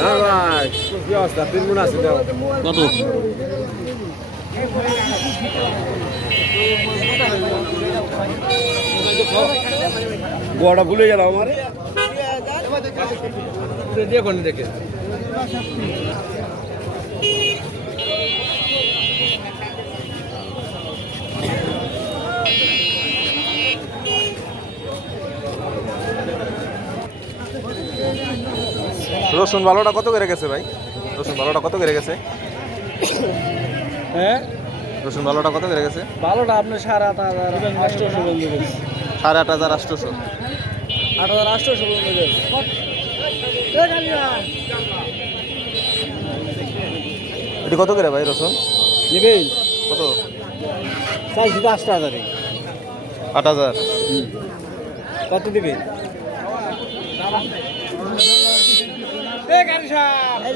হ্যাঁ ভাই কি অবস্থা 3 মণ আছে দাও কত? গোয়াটা ভুলে গেল আমার দিয়ে কোন দেখে রসুন ভালোটা কত করে গেছে ভাই? রসুন ভালোটা কত করে গেছে? হ্যাঁ রসুন ভালোটা কত করে গেছে? ভালোটা আপনি 8,800 বন্ধু গেছে 8,800 800। 8,800 বন্ধু গেছে এটি কত করে ভাই রসুন? নেবেন কত? চাইছি তো 8,000 8,000। কত দিবেন গাড়ি সাহেব